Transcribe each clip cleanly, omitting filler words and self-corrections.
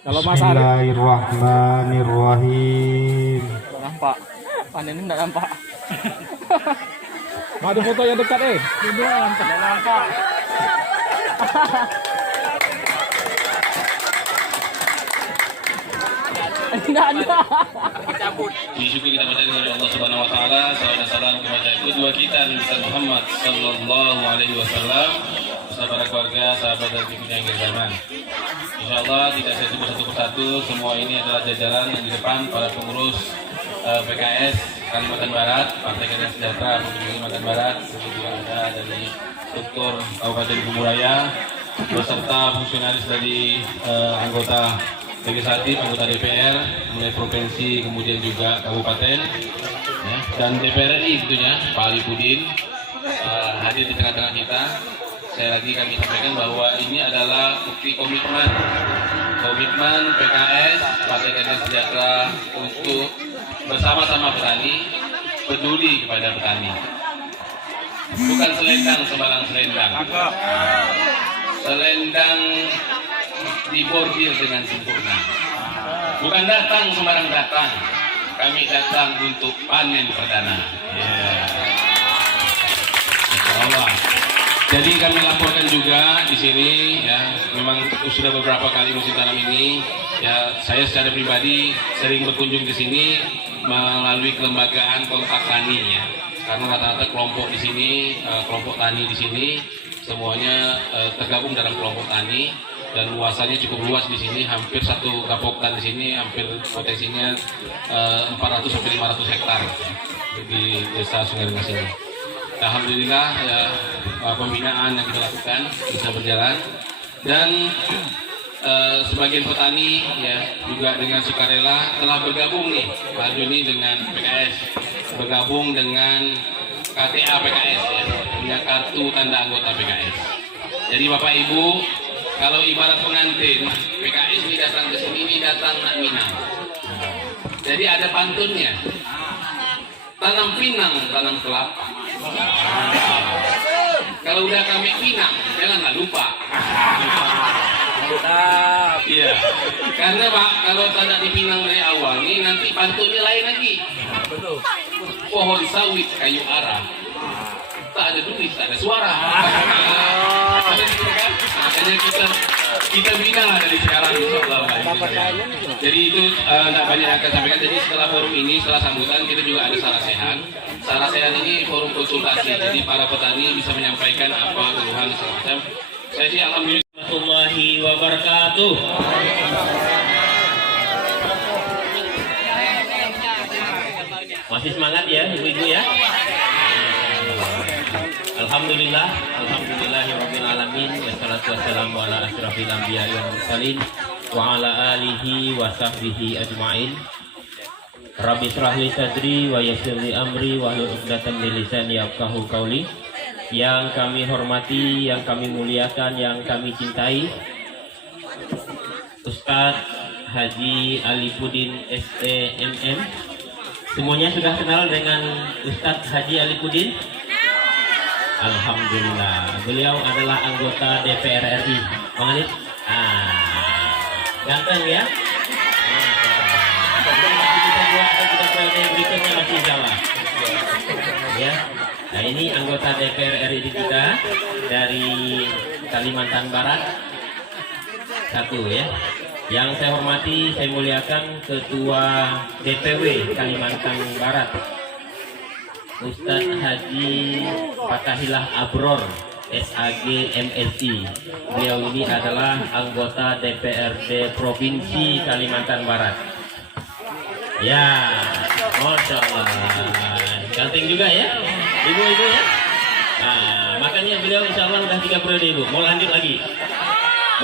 Kalau Mas Arif Bismillahirrahmanirrahim. nampak, panennya nggak nampak. Ada foto yang dekat nggak nampak. Nggak ada. Syukur kita pada Allah Subhanahu Wa Taala. Salawat dan salam kepada kedua kita Nabi Muhammad Sallallahu Alaihi Wasallam beserta para keluarga, sahabat dan pengikutnya yang zaman. Insyaallah tidak saya sebut satu persatu. Semua ini adalah jajaran yang di depan para pengurus PKS Kalimantan Barat, Partai Keadilan Sejahtera Provinsi Kalimantan Barat, kemudian ada dari struktur Kabupaten Kuburaya beserta fungsionaris dari anggota legislatif, anggota DPR, mulai provinsi, kemudian juga kabupaten, ya, dan DPR RI tentunya, Pak Ali Pudin hadir di tengah-tengah kita. Saya lagi kami sampaikan bahwa ini adalah bukti komitmen PKS, Partai Keadilan Sejahtera untuk bersama-sama petani, peduli kepada petani. Bukan selendang sembarang selendang. Selendang dibordir dengan sempurna. Bukan datang sembarang datang. Kami datang untuk panen perdana. Insyaallah. Jadi kami laporkan juga di sini, ya, memang sudah beberapa kali musim tanam ini, ya, saya secara pribadi sering berkunjung ke sini melalui kelembagaan kontak tani, ya, karena rata-rata kelompok di sini, kelompok tani di sini semuanya tergabung dalam kelompok tani. Dan luasannya cukup luas di sini, hampir satu gapoktan di sini, hampir potensinya 400 sampai 500 hektar di desa Sungai Rengas ini. Alhamdulillah, ya, pembinaan yang kita lakukan bisa berjalan, dan sebagian petani, ya, juga dengan sukarela telah bergabung nih, Pak Juni dengan PKS, bergabung dengan KTA PKS, ya, punya kartu tanda anggota PKS. Jadi Bapak Ibu, kalau ibarat pengantin, PKS ini datang ke sini, ini datang nak minang. Jadi ada pantunnya. Tanam pinang, tanam kelapa. Kalau udah kami pinang, janganlah lupa. Iya. Karena Pak, kalau tidak dipinang dari awal nih, nanti pantunnya lain lagi. Pohon sawit kayu arah. Tak ada tulis, tak ada suara. Makanya kita bina lah dari sekarang, insyaallah. Jadi itu tidak banyak yang akan sampaikan. Jadi setelah forum ini, setelah sambutan, kita juga ada sarasehan. Sarasehan ini forum konsultasi. Jadi para petani bisa menyampaikan apa keluhan segala macam. Saya sih alhamdulillah. Warahmatullahi wabarakatuh. Masih semangat ya, ibu-ibu ya. Alhamdulillah, alhamdulillahirabbil alamin, wassalatu wassalamu ala asyrafil anbiya'i wal mursalin wa ala alihi wa sahbihi ajmain. Rabbi shrah li sadri wa yassir li amri wahlul 'uqdatam min lisani yafqahu qawli. Yang kami hormati, yang kami muliakan, yang kami cintai, Ustadz Haji Ali Pudin STMM. Semuanya sudah kenal dengan Ustadz Haji Ali Pudin? Alhamdulillah, beliau adalah anggota DPR RI. Bang Alif, ganteng ya. Kita berikutnya masih salah. Ya, nah ini anggota DPR RI kita dari Kalimantan Barat satu ya. Yang saya hormati, saya muliakan Ketua DPW Kalimantan Barat, Ustadz Haji Fatahillah Abror SAG MSI. Beliau ini adalah anggota DPRD Provinsi Kalimantan Barat. Ya, Masya Allah, ganteng juga ya, ibu-ibu ya. Nah, makanya beliau insya Allah udah 3 periode ibu. Mau lanjut lagi,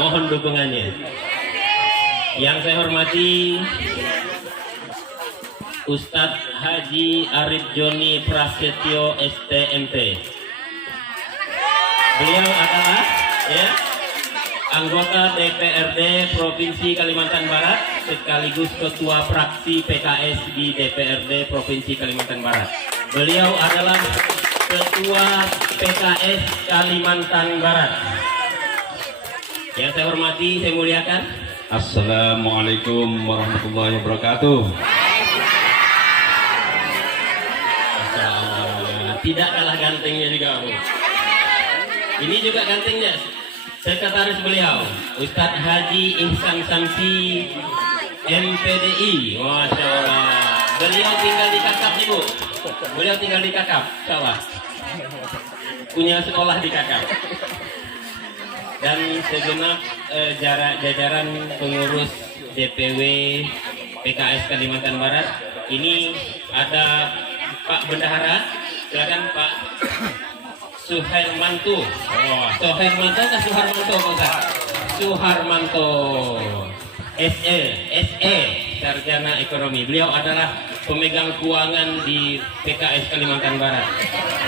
mohon dukungannya. Yang saya hormati Ustadz Haji Arif Joni Prasetyo STMT. Beliau adalah ya anggota DPRD Provinsi Kalimantan Barat sekaligus ketua fraksi PKS di DPRD Provinsi Kalimantan Barat. Beliau adalah ketua PKS Kalimantan Barat. Yang saya hormati, saya muliakan. Assalamualaikum warahmatullahi wabarakatuh. Tidak kalah gantengnya juga, Bu. Ini juga gantengnya sekretaris beliau, Ustadz Haji Ihsan Samsi MPDI. Masya Allah. Beliau tinggal di Kakap nih, Bu. Beliau tinggal di Kakap, Insya Allah. Punya sekolah di Kakap. Dan segenap jajaran pengurus DPW PKS Kalimantan Barat. Ini ada Pak Bendahara, silakan Pak Suharmanto. Oh, Suharmanto atau Suharmanto, Pak? Suharmanto. SE, Sarjana Ekonomi. Beliau adalah pemegang keuangan di PKS Kalimantan Barat.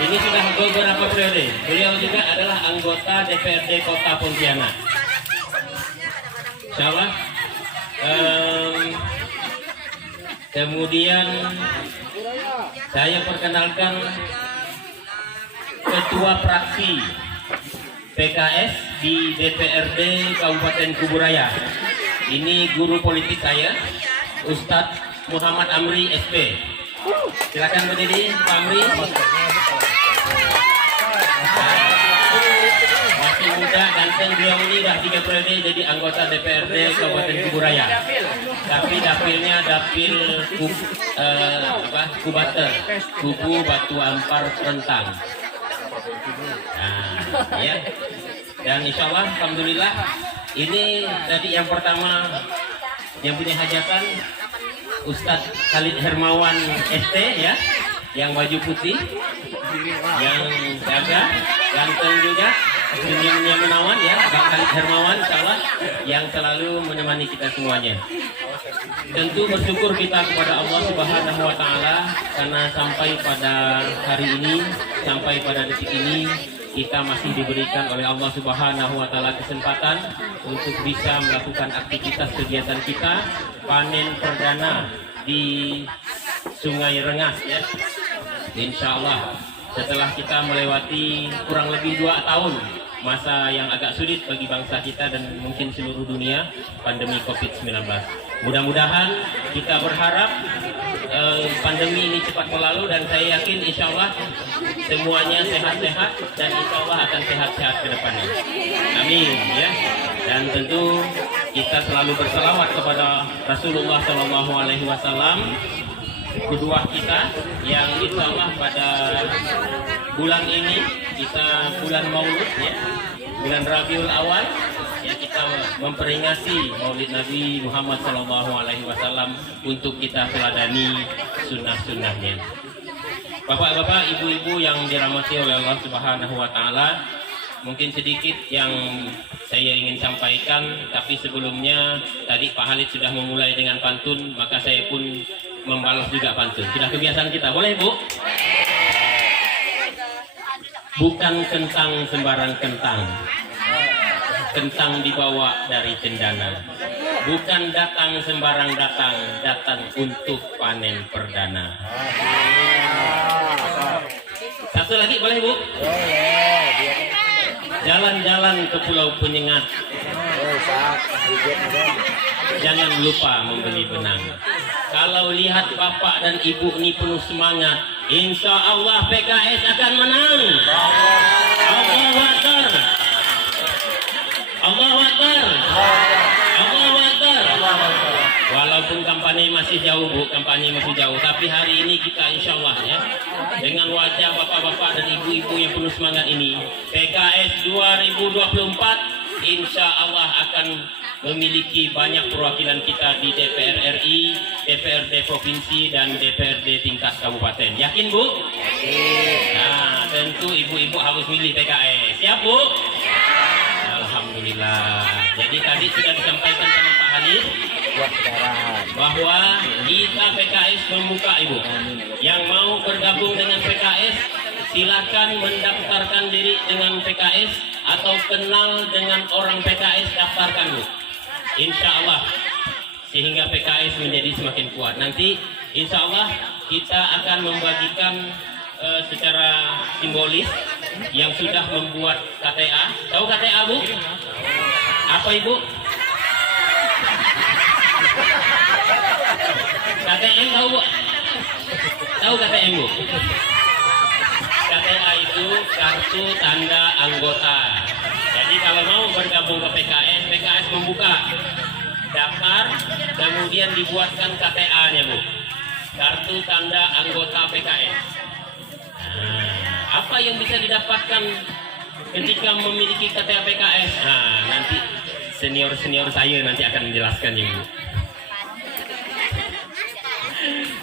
Ini sudah beberapa periode. Beliau juga adalah anggota DPRD Kota Pontianak. Insyaallah. Kemudian saya perkenalkan Ketua Fraksi PKS di DPRD Kabupaten Kuburaya. Ini guru politik saya, Ustadz Muhammad Amri SP. Silakan berdiri, Pak Amri. Masih muda, ganteng, beliau ini dah 3 periode jadi anggota DPRD Kabupaten Kuburaya. Tapi dapilnya dapil Kubater, Kubu Batu Ampar Rentang. Nah, ya. Dan insya Allah, alhamdulillah, ini tadi yang pertama yang punya hajatan Ustadz Khalid Hermawan ST, ya, yang baju putih, yang jaga, ganteng juga, senyumnya menawan, ya, Bang Khalid Hermawan, insyaallah, yang selalu menemani kita semuanya. Tentu bersyukur kita kepada Allah Subhanahu wa Ta'ala karena sampai pada hari ini, sampai pada detik ini, kita masih diberikan oleh Allah Subhanahu wa Ta'ala kesempatan untuk bisa melakukan aktivitas kegiatan kita panen perdana di Sungai Rengas, ya. Insya Allah setelah kita melewati kurang lebih 2 tahun masa yang agak sulit bagi bangsa kita dan mungkin seluruh dunia, pandemi COVID-19. Mudah-mudahan kita berharap pandemi ini cepat berlalu dan saya yakin insya Allah semuanya sehat-sehat dan insya Allah akan sehat-sehat ke depannya. Amin, ya. Dan tentu kita selalu berselawat kepada Rasulullah SAW, kedua kita yang insya Allah pada bulan ini kita bulan Maulud, ya, bulan Rabiul Awal, ya, kita memperingati Maulid Nabi Muhammad SAW untuk kita teladani sunnah-sunnahnya. Bapak-bapak, ibu-ibu yang dirahmati oleh Allah Subhanahu wa Ta'ala, mungkin sedikit yang saya ingin sampaikan, tapi sebelumnya tadi Pak Halid sudah memulai dengan pantun, maka saya pun membalas juga pantun. Sudah kebiasaan kita, boleh Bu? Bukan kentang sembarang kentang, kentang dibawa dari cendana. Bukan datang sembarang datang, datang untuk panen perdana. Satu lagi boleh Bu? Jalan-jalan ke Pulau Penyengat, jangan lupa membeli benang. Kalau lihat bapak dan ibu ini penuh semangat, insya Allah PKS akan menang. Allahu Akbar, Allahu Akbar, Allahu Akbar. Walaupun kampanye masih jauh Bu, kampanye masih jauh, tapi hari ini kita insya Allah, ya, dengan wajah bapak-bapak dan ibu-ibu yang penuh semangat ini, PKS 2024 insya Allah akan memiliki banyak perwakilan kita di DPR RI, DPRD Provinsi, dan DPRD tingkat kabupaten. Yakin Bu? Nah, tentu ibu-ibu harus milih PKS. Siap Bu? Alhamdulillah. Jadi tadi sudah disampaikan sama Pak Halid bahwa kita PKS membuka, Ibu. Yang mau bergabung dengan PKS, silakan mendaftarkan diri dengan PKS atau kenal dengan orang PKS, daftarkan Bu. Insya Allah, sehingga PKS menjadi semakin kuat. Nanti insya Allah kita akan membagikan secara simbolis yang sudah membuat KTA. Tahu KTA Bu? Apa Ibu? KTM tahu Bu? Tahu KTM Bu? KTA itu kartu tanda anggota. Jadi kalau mau bergabung ke PKS, PKS membuka daftar, kemudian dibuatkan KTA-nya Bu. Kartu tanda anggota PKS. Nah, apa yang bisa didapatkan ketika memiliki KTA PKS? Nah, nanti senior-senior saya nanti akan menjelaskan ya Bu.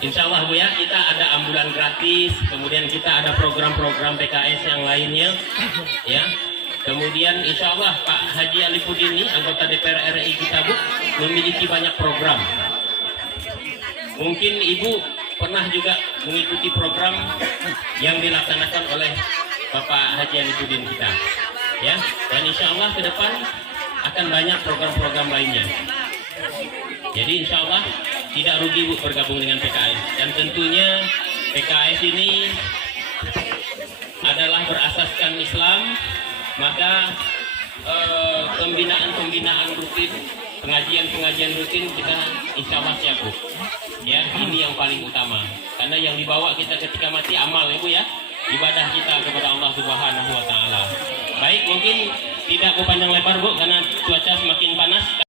Insya Allah Bu ya, kita ada ambulan gratis, kemudian kita ada program-program PKS yang lainnya, ya. Kemudian Insya Allah Pak Haji Alipudin ini, anggota DPR RI kita Bu, memiliki banyak program. Mungkin Ibu pernah juga mengikuti program yang dilaksanakan oleh Bapak Haji Alipudin kita, ya. Dan Insya Allah ke depan akan banyak program-program lainnya. Jadi Insya Allah tidak rugi Bu bergabung dengan PKS. Dan tentunya PKS ini adalah berasaskan Islam, maka pembinaan-pembinaan rutin, pengajian-pengajian rutin kita insya Allah siap Bu. Ya, ini yang paling utama. Karena yang dibawa kita ketika mati amal ya Bu ya, ibadah kita kepada Allah Subhanahu Wa Taala. Baik, mungkin tidak panjang lebar Bu, karena cuaca semakin panas.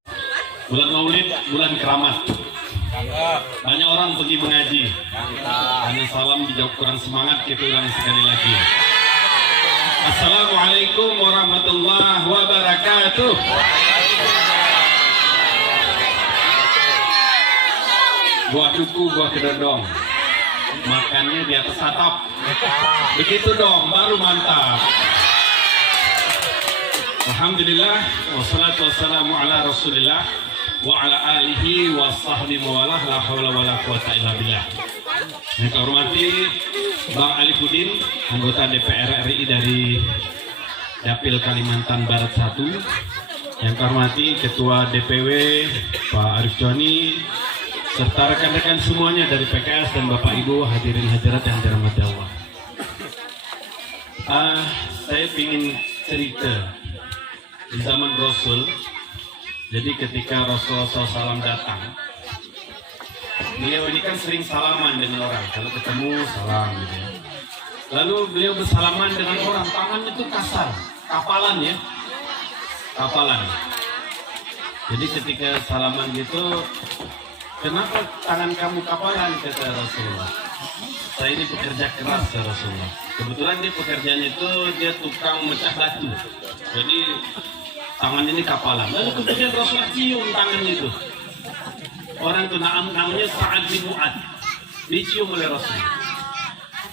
Bulan Maulid, bulan keramat. Banyak orang pergi mengaji. Hanya salam dijawab kurang semangat, kita ulang sekali lagi. Assalamualaikum warahmatullahi wabarakatuh. Buah duku, buah kedondong. Makannya di atas atap. Begitu dong, baru mantap. Alhamdulillah, wassalatu wassalamu ala rasulillah wa ala alihi wa sahbihi mawalah, la hawla wa la quwata illa billah. Yang saya hormati Bang Alipudin, anggota DPR RI dari Dapil Kalimantan Barat 1. Yang saya hormati Ketua DPW Pak Arif Joni, serta rekan-rekan semuanya dari PKS dan Bapak Ibu hadirin hadirat yang dirahmati Allah. Saya ingin cerita di zaman Rasul. Jadi ketika Rasulullah SAW datang, beliau ini kan sering salaman dengan orang. Kalau ketemu salam gitu ya. Lalu beliau bersalaman dengan orang, tangannya itu kasar, kapalan ya, kapalan. Jadi ketika salaman gitu, kenapa tangan kamu kapalan, kata Rasulullah. Saya ini pekerja keras ya Rasulullah. Kebetulan dia pekerjaannya itu dia tukang mecah batu. Jadi tangan ini kapalan. Lalu kemudian Rasulullah cium tangan itu. Orang itu namanya Sa'ad bin Mu'ad. Dicium oleh Rasulullah.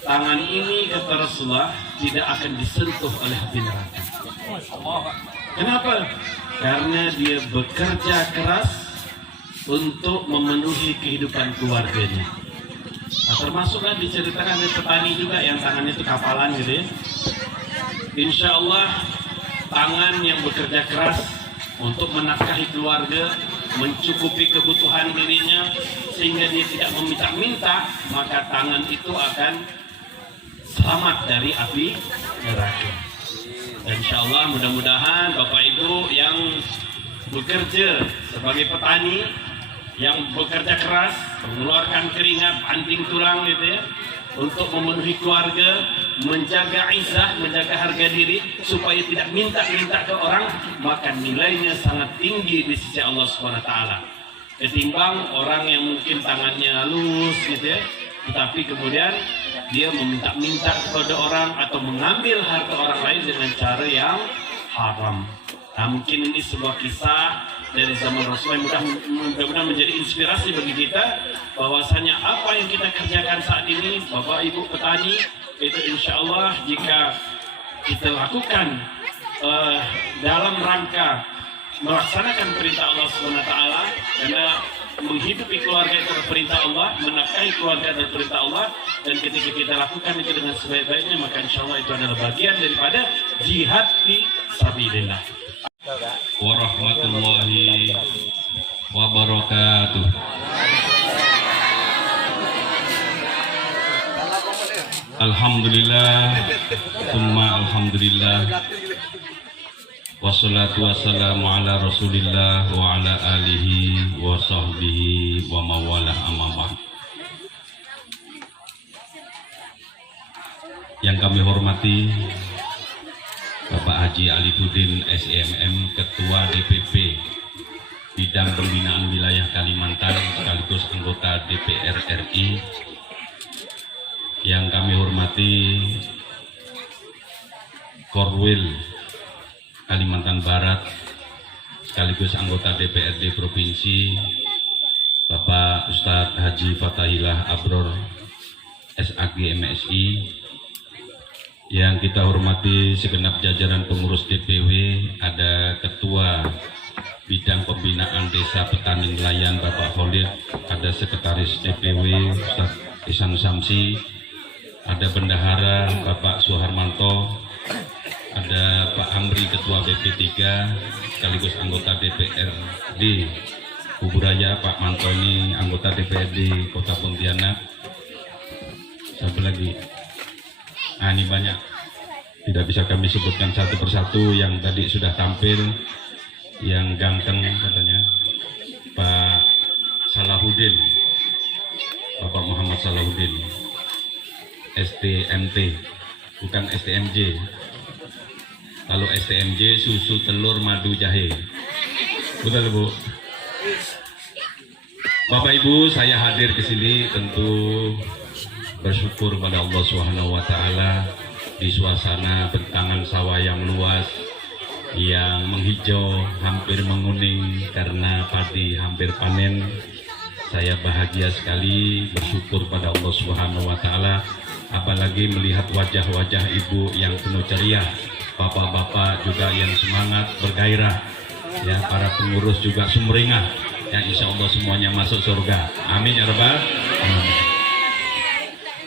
Tangan ini kata Rasulullah tidak akan disentuh oleh api neraka. Kenapa? Karena dia bekerja keras untuk memenuhi kehidupan keluarganya. Nah, termasuklah diceritakan ada petani juga yang tangannya itu kapalan gitu ya. Insya Allah tangan yang bekerja keras untuk menafkahi keluarga, mencukupi kebutuhan dirinya sehingga dia tidak meminta-minta, maka tangan itu akan selamat dari api neraka. Dan insya Allah mudah-mudahan Bapak Ibu yang bekerja sebagai petani, yang bekerja keras, mengeluarkan keringat, anting tulang gitu ya, untuk memenuhi keluarga, menjaga izzah, menjaga harga diri, supaya tidak minta-minta ke orang, maka nilainya sangat tinggi di sisi Allah SWT. Ketimbang orang yang mungkin tangannya halus gitu ya, tetapi kemudian dia meminta-minta kepada orang atau mengambil harta orang lain dengan cara yang haram. Nah, mungkin ini sebuah kisah dari zaman Rasulullah, mudah-mudahan menjadi inspirasi bagi kita bahwasanya apa yang kita kerjakan saat ini, Bapak Ibu petani, itu insya Allah jika kita lakukan dalam rangka melaksanakan perintah Allah SWT, karena menghidupi keluarga itu perintah Allah, menafkahi keluarga adalah perintah Allah, dan ketika kita lakukan itu dengan sebaik-baiknya, maka insya Allah itu adalah bagian daripada jihad fi sabilillah. Warahmatullahi wabarakatuh. Alhamdulillah, summa alhamdulillah, Wassalatu wassalamu ala Rasulillah wa ala alihi wa sahbihi wa mawalah amma ba'd. Yang kami hormati Bapak Haji Alifuddin SEMM, Ketua DPP Bidang Pembinaan Wilayah Kalimantan sekaligus anggota DPR RI. Yang kami hormati Korwil Kalimantan Barat sekaligus anggota DPRD Provinsi Bapak Ustadz Haji Fatahillah Abror SAG MSI. Yang kita hormati segenap jajaran pengurus DPW, ada Ketua Bidang Pembinaan Desa Petani Nelayan Bapak Khalid, ada Sekretaris DPW Ustadz Ihsan Samsi, ada Bendahara Bapak Suharmanto, ada Pak Amri Ketua BP3 sekaligus anggota DPRD Kuburaya, Pak Mantoni anggota DPRD Kota Pontianak. Siapa lagi? Ini banyak, tidak bisa kami sebutkan satu persatu. Yang tadi sudah tampil, yang ganteng katanya, Pak Salahuddin, Bapak Muhammad Salahuddin, STMT, bukan STMJ. Kalau STMJ susu telur madu jahe, betul Bu? Bapak Ibu, saya hadir ke sini tentu bersyukur pada Allah Subhanahu wa Ta'ala di suasana bentangan sawah yang luas, yang menghijau, hampir menguning karena padi hampir panen. Saya bahagia sekali, bersyukur pada Allah Subhanahu wa Ta'ala, apalagi melihat wajah-wajah ibu yang penuh ceria, bapak-bapak juga yang semangat, bergairah, ya, para pengurus juga sumringah, yang insya Allah semuanya masuk surga. Amin ya Rabbal alamin.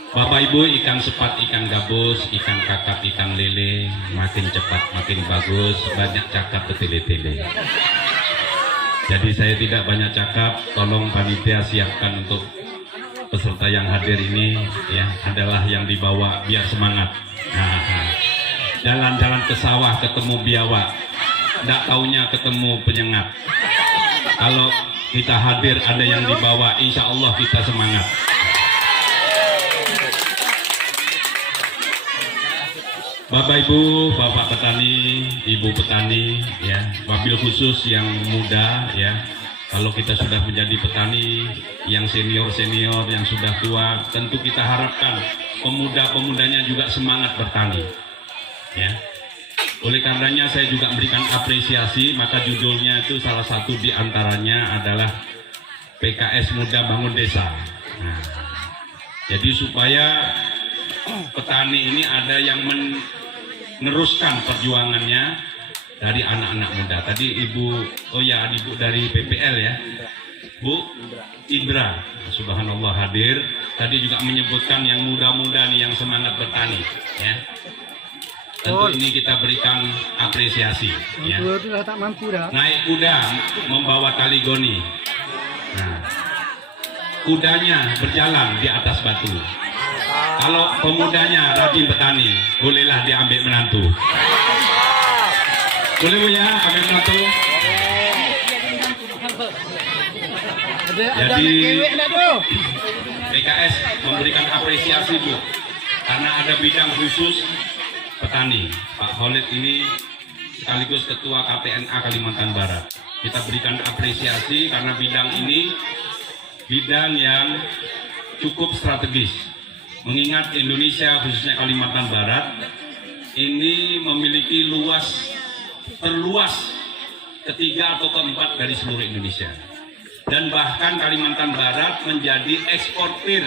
Bapak Ibu, ikan sepat, ikan gabus, ikan kakap, ikan lele, makin cepat makin bagus, banyak cakap bertele-tele. Jadi saya tidak banyak cakap, tolong panitia siapkan untuk peserta yang hadir ini, ya, adalah yang dibawa biar semangat. Jalan-jalan ke sawah ketemu biawak, tidak taunya ketemu penyengat. Kalau kita hadir ada yang dibawa, insya Allah kita semangat. Bapak Ibu, Bapak petani, Ibu petani, ya, wabil khusus yang muda, ya. Kalau kita sudah menjadi petani yang senior-senior, yang sudah tua, tentu kita harapkan pemuda-pemudanya juga semangat bertani, ya. Oleh karenanya saya juga memberikan apresiasi, maka judulnya itu salah satu di antaranya adalah PKS Muda Bangun Desa. Nah, jadi supaya petani ini ada yang meneruskan perjuangannya dari anak-anak muda. Tadi Ibu, Ibu dari PPL ya, Bu Indra, subhanallah hadir. Tadi juga menyebutkan yang muda-muda nih yang semangat bertani, ya. Tentu ini kita berikan apresiasi, ya. Naik kuda membawa tali goni. Nah, kudanya berjalan di atas batu. Kalau pemudanya rajin petani, bolehlah diambil menantu. Boleh Bu ya, ambil menantu. Jadi PKS memberikan apresiasi Bu, karena ada bidang khusus petani. Pak Khalid ini sekaligus Ketua KPNA Kalimantan Barat. Kita berikan apresiasi karena bidang ini bidang yang cukup strategis. Mengingat Indonesia, khususnya Kalimantan Barat, ini memiliki terluas ketiga atau keempat dari seluruh Indonesia. Dan bahkan Kalimantan Barat menjadi eksportir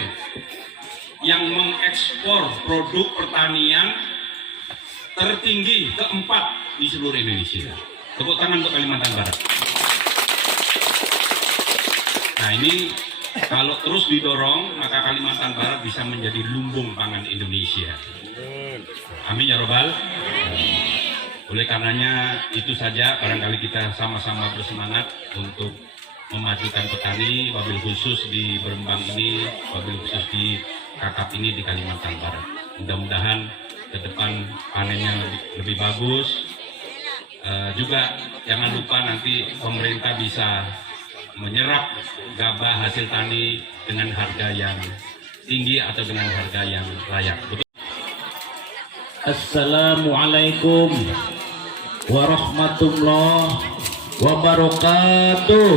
yang mengekspor produk pertanian tertinggi keempat di seluruh Indonesia. Tepuk tangan untuk Kalimantan Barat. Nah, ini kalau terus didorong, maka Kalimantan Barat bisa menjadi lumbung pangan Indonesia. Amin ya Robbal. Oleh karenanya itu saja, barangkali kita sama-sama bersemangat untuk memajukan petani, wabil khusus di Berembang ini, wabil khusus di Kakap ini di Kalimantan Barat. Mudah-mudahan ke depan panennya lebih bagus, Juga jangan lupa nanti pemerintah bisa menyerap gabah hasil tani dengan harga yang tinggi atau dengan harga yang layak. Assalamualaikum warahmatullahi wabarakatuh.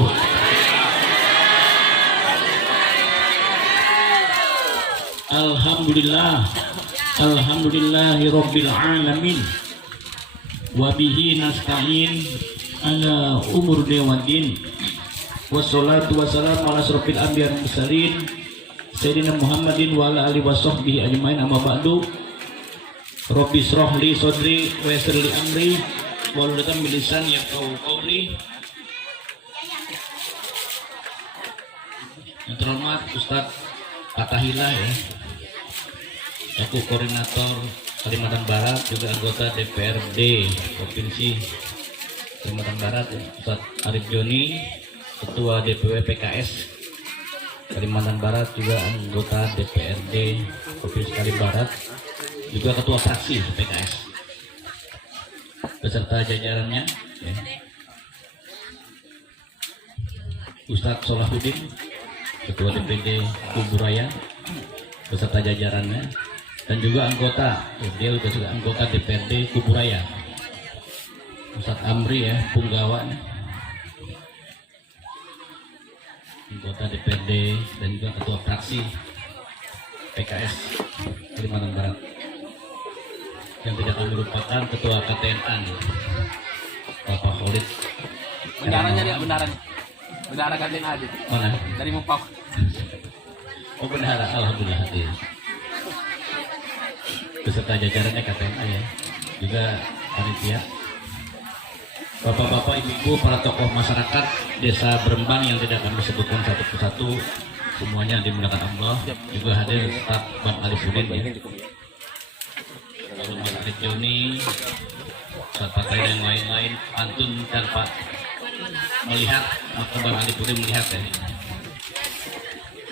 Alhamdulillah, alhamdulillahirabbil alamin. Wabihi nasta'in ala umur dewadin. Wassalatu wassalamu ala asrofil anbiya wal mursalin Sayyidina Muhammadin wa ala alihi washabbihi ajmain, amma ba'du. Rabbi shrah li sadri wa yassir li amri wahlul 'uqdatam min lisani yafqahu qawli. Yang terhormat Ustadz Fatahillah ya, aku koordinator Kalimantan Barat, juga anggota DPRD Provinsi Kalimantan Barat ya. Ustadz Arif Joni, Ketua DPW PKS Kalimantan Barat, juga anggota DPRD Provinsi Kalimantan Barat, juga Ketua Fraksi PKS beserta jajarannya ya. Ustadz Solahuddin, Ketua DPD Kuburaya beserta jajarannya, dan juga anggota, dia juga anggota DPRD Kuburaya, Ustadz Amri ya, Punggawa, anggota DPRD dan juga ketua fraksi PKS Kalimantan Barat, yang tidak kami lupakan ketua KTNA Bapak Khalid. Bendarannya dia, bendaran. Bendara gantiin aja. Mana? Dari Mupau. Oh bendara, alhamdulillah hadir. Beserta jajarannya KTNA ya, juga panitia. Bapak-bapak, ibu-ibu, para tokoh masyarakat Desa Berembang yang tidak kami sebutkan satu persatu, semuanya dimuliakan Allah. Juga hadir Ustaz Bang Alifuddin ya, lalu Mas Arif Joni, Ustaz Fatah yang lain-lain, Antun dan Pak melihat, maka Bang Alifuddin melihat ya,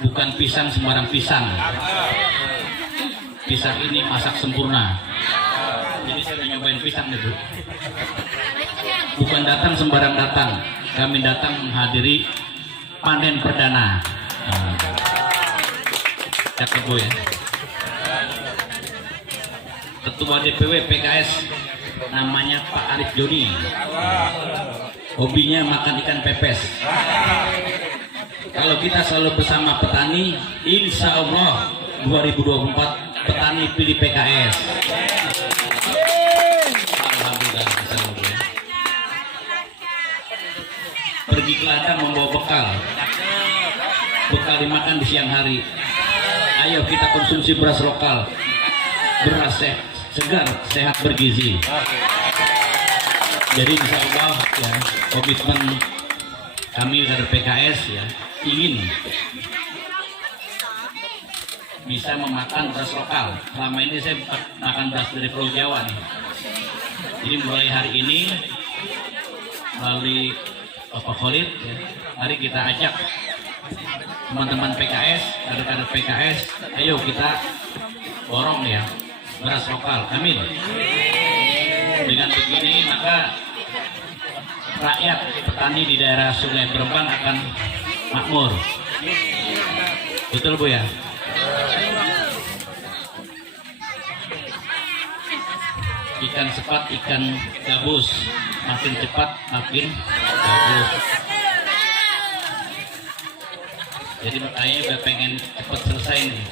bukan pisang sembarang pisang. Pisang ini masak sempurna. Jadi saya udah nyobain pisang nih Bu. Bukan datang sembarang datang, kami datang menghadiri panen perdana. Cakep Bu ya. Ketua DPW PKS namanya Pak Arif Joni. Hobinya makan ikan pepes. Kalau kita selalu bersama petani, insya Allah 2024 petani pilih PKS. Alhamdulillah. Pergi ke ladang membawa bekal dimakan di siang hari. Ayo kita konsumsi beras lokal, beras segar, sehat, bergizi. Jadi insya Allah ya, komitmen kami dari PKS ya, ingin bisa memakan beras lokal. Selama ini saya makan beras dari Pulau Jawa nih. Jadi mulai hari ini melalui Bapak Khalid ya, mari kita ajak teman-teman PKS, kader-kader PKS, ayo kita borong ya beras lokal. Amin. Dengan begini maka rakyat petani di daerah Sungai Berembang akan makmur. Betul Bu ya? Ikan sepat, ikan gabus, makin cepat makin bagus. Jadi makanya udah pengen cepat selesai nih.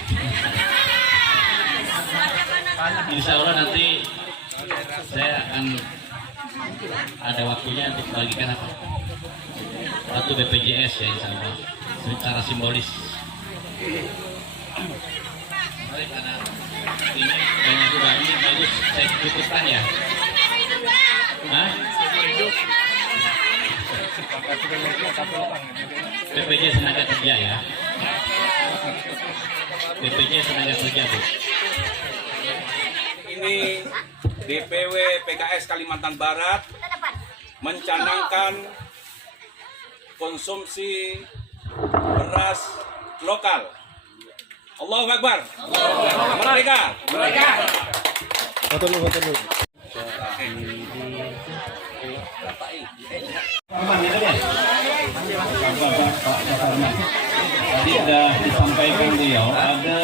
Insya Allah nanti saya akan ada waktunya untuk membagikan apa? Satu BPJS ya insya Allah, secara simbolis. Karena ini banyak udah ini bagus, saya cukupkan ya. Hah? BPJS tenaga kerja ya. BPJS tenaga kerja Bu. Ini DPW PKS Kalimantan Barat mencanangkan konsumsi beras lokal. Allahu Akbar. Merdeka. Merdeka. Tadi sudah disampaikan beliau ada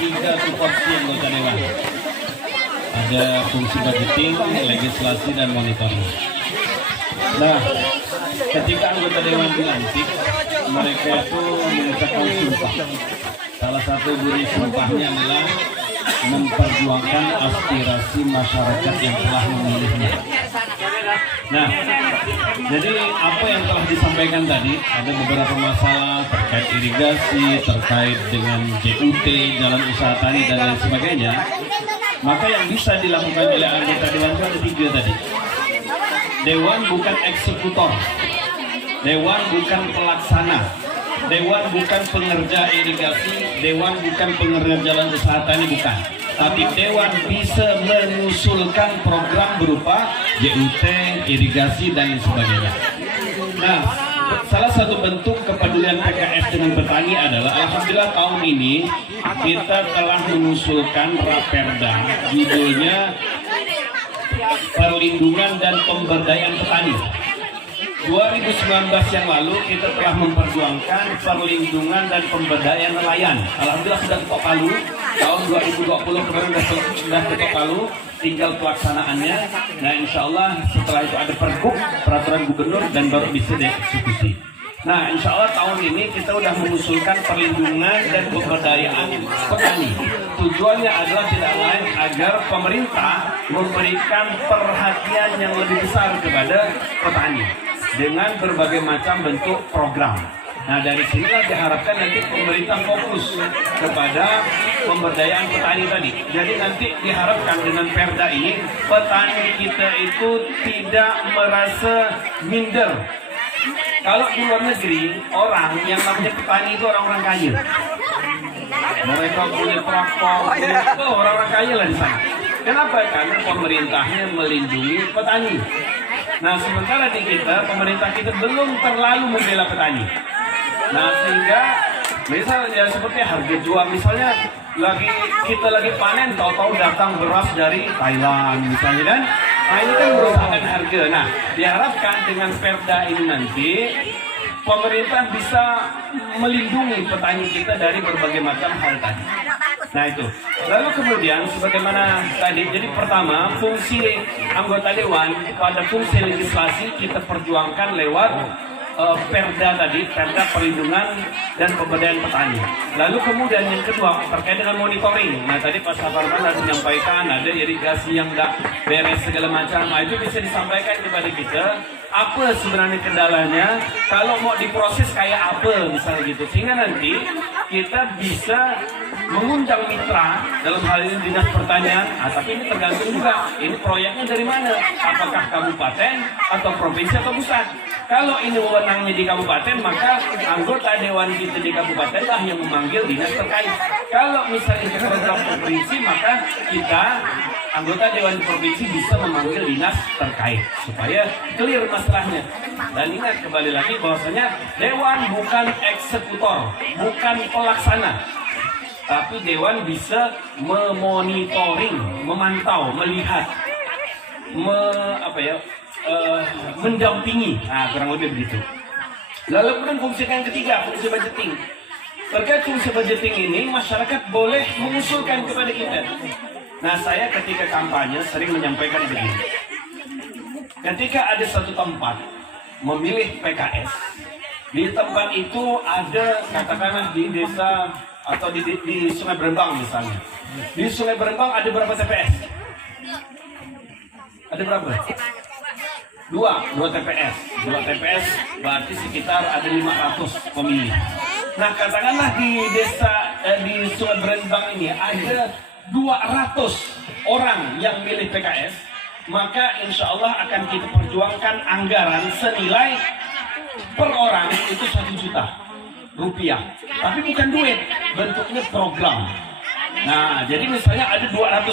3 tupoksi anggota dewan. Ada fungsi budgeting, legislasi, dan monitoring. Nah, ketika anggota dewan dilantik, mereka itu mengucapkan sumpah. Salah satu bunyi sumpahnya adalah memperjuangkan aspirasi masyarakat yang telah memilihnya. Nah, jadi apa yang telah disampaikan tadi, ada beberapa masalah terkait irigasi, terkait dengan JUT, jalan usaha tani, dan lain sebagainya. Maka yang bisa dilakukan oleh anggota dewan itu ada 3 tadi. Dewan bukan eksekutor, dewan bukan pelaksana, dewan bukan pengerja irigasi, dewan bukan pengerja jalan usaha tani, bukan. Tapi dewan bisa mengusulkan program berupa JUT, irigasi, dan lain sebagainya. Nah, salah satu bentuk kepedulian PKS dengan petani adalah, alhamdulillah tahun ini kita telah mengusulkan Raperda, judulnya Perlindungan dan Pemberdayaan Petani. 2019 yang lalu kita telah memperjuangkan perlindungan dan pemberdayaan nelayan. Alhamdulillah sudah ketok palu. Tahun 2020 kemarin sudah ketok palu, tinggal pelaksanaannya. Nah, insya Allah setelah itu ada pergub, peraturan gubernur, dan baru bisa dieksekusi. Nah, insya Allah tahun ini kita sudah mengusulkan perlindungan dan pemberdayaan petani. Tujuannya adalah tidak lain agar pemerintah memberikan perhatian yang lebih besar kepada petani dengan berbagai macam bentuk program. Nah, dari sinilah diharapkan nanti pemerintah fokus kepada pemberdayaan petani tadi. Jadi nanti diharapkan dengan perda ini petani kita itu tidak merasa minder. Kalau di luar negeri, orang yang namanya petani itu orang-orang kaya. Mereka punya traktor, orang-orang kaya lah di sana. Kenapa? Karena pemerintahnya melindungi petani. Nah, sementara di kita, pemerintah kita belum terlalu membela petani. Nah, sehingga misalnya seperti harga jual, misalnya kita lagi panen, tahu-tahu datang beras dari Thailand misalnya kan. Nah, ini kan merusakkan harga. Nah, diharapkan dengan perda ini nanti pemerintah bisa melindungi petani kita dari berbagai macam hal tadi. Nah, itu. Lalu kemudian sebagaimana tadi, jadi pertama fungsi anggota dewan pada fungsi legislasi kita perjuangkan lewat perda tadi, perda perlindungan dan pemberdayaan petani. Lalu kemudian yang kedua terkait dengan monitoring. Nah, tadi Pak Saparman sudah menyampaikan ada irigasi yang nggak beres segala macam. Nah, itu bisa disampaikan kepada kita apa sebenarnya kendalanya, kalau mau diproses kayak apa misalnya gitu, sehingga nanti kita bisa mengundang mitra dalam hal ini dinas pertanian. Tapi ini tergantung juga ini proyeknya dari mana, apakah kabupaten atau provinsi atau pusat. Kalau ini wewenangnya di kabupaten, maka anggota dewan kita di kabupaten lah yang memanggil dinas terkait. Kalau misalnya di program provinsi, maka kita anggota dewan provinsi bisa memanggil dinas terkait supaya clear masalahnya. Dan ingat kembali lagi bahwasanya dewan bukan eksekutor, bukan pelaksana, tapi dewan bisa memonitoring, memantau, melihat, mendampingi. Nah, kurang lebih begitu. Lalu kemudian fungsi yang ketiga, fungsi budgeting. Terkait fungsi budgeting ini, masyarakat boleh mengusulkan kepada kita. Nah, saya ketika kampanye sering menyampaikan begini. Ketika ada satu tempat memilih PKS, di tempat itu ada katakanlah di desa atau di Sungai Berembang misalnya. Di Sungai Berembang ada berapa TPS? Ada berapa? Dua TPS. Dua TPS berarti sekitar ada 500 pemilih. Nah, katakanlah di desa di Sungai Berembang ini ada 200 orang yang milih PKS, maka insya Allah akan kita perjuangkan anggaran senilai per orang itu 1 juta rupiah. Tapi bukan duit, bentuknya program. Nah, jadi misalnya ada 200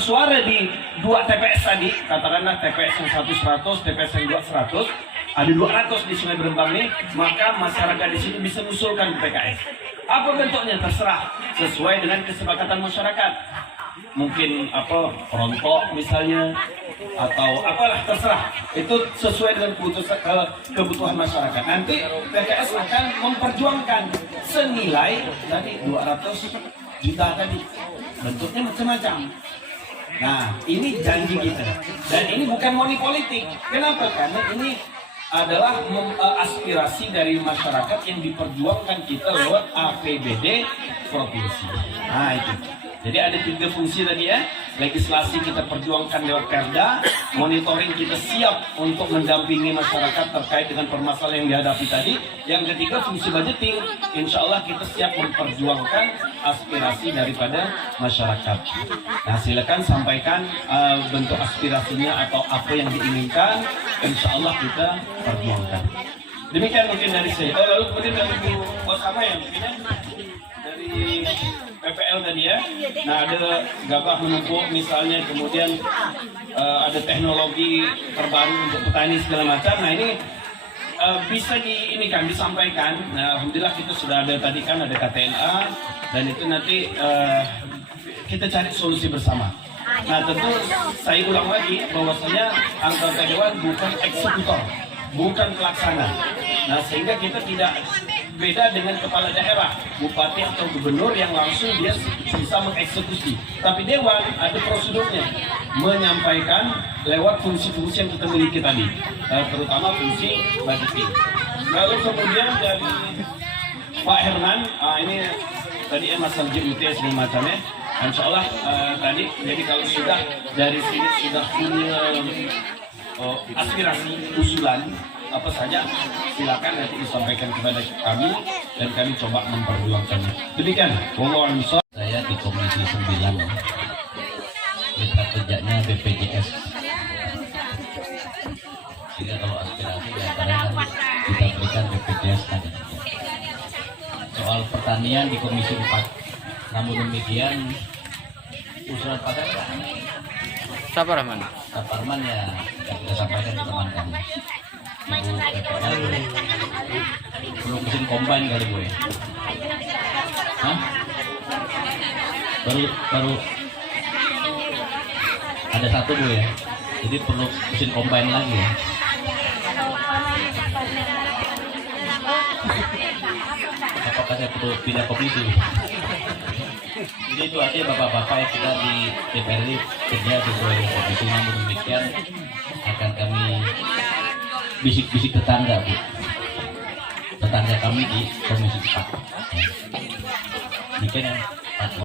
suara di 2 TPS tadi, katakanlah TPS yang 100, TPS yang 200, ada 200 di Sungai Berembang ini, maka masyarakat di sini bisa mengusulkan PKS. Apa bentuknya terserah, sesuai dengan kesepakatan masyarakat. Mungkin rontok misalnya, atau apalah terserah, itu sesuai dengan kebutuhan masyarakat. Nanti PKS akan memperjuangkan senilai tadi 200 juta tadi, bentuknya macam-macam. Nah, ini janji kita. Dan ini bukan money politik. Kenapa? Karena ini adalah aspirasi dari masyarakat yang diperjuangkan kita lewat APBD provinsi. Nah, itu. Jadi ada 3 fungsi tadi ya. Legislasi kita perjuangkan lewat Perda, monitoring kita siap untuk mendampingi masyarakat terkait dengan permasalahan yang dihadapi tadi. Yang ketiga fungsi budgeting, insya Allah kita siap memperjuangkan aspirasi daripada masyarakat. Nah, silakan sampaikan bentuk aspirasinya atau apa yang diinginkan, insya Allah kita perjuangkan. Demikian mungkin dari saya. Lalu kemudian dari Bu Osama ya mungkin ya, dari PPL tadi ya. Nah, ada gabah menumpuk misalnya, kemudian ada teknologi terbaru untuk petani segala macam. Nah, ini bisa disampaikan. Nah, alhamdulillah kita sudah ada tadi kan ada KTNA, dan itu nanti kita cari solusi bersama. Nah, tentu saya ulang lagi bahwasanya anggota dewan bukan eksekutor, bukan pelaksana. Nah, sehingga kita tidak beda dengan kepala daerah, bupati atau gubernur yang langsung dia bisa mengeksekusi. Tapi dewan ada prosedurnya, menyampaikan lewat fungsi-fungsi yang kita miliki tadi, terutama fungsi budgeting. Lalu kemudian dari Pak Herman, ini tadi masalah JUT segala macamnya. Insya Allah tadi, jadi kalau sudah dari sini sudah punya aspirasi, usulan apa saja, silakan nanti disampaikan kepada kami dan kami coba memperjuangkannya. Demikian, wallahu a'lam. Saya di Komisi 9, mitra kerjanya BPJS. Sehingga kalau aspirasi diantaranya kita berikan BPJS tadi. Soal pertanian di Komisi 4. Namun demikian usulan paket Saparman ya kita sampaikan ke teman kami. Ibu PPL perlu mesin combine kali gue. Hah? Baru ada satu bu ya. Jadi perlu mesin combine lagi ya. Apakah saya perlu pindah komisi? Jadi itu artinya bapak-bapak yang kita di DPRD kerja sesuai dengan komisi. Namun demikian akan kami bisik-bisik tetangga bu, tetangga kami di Komisi 4. Demikian ya.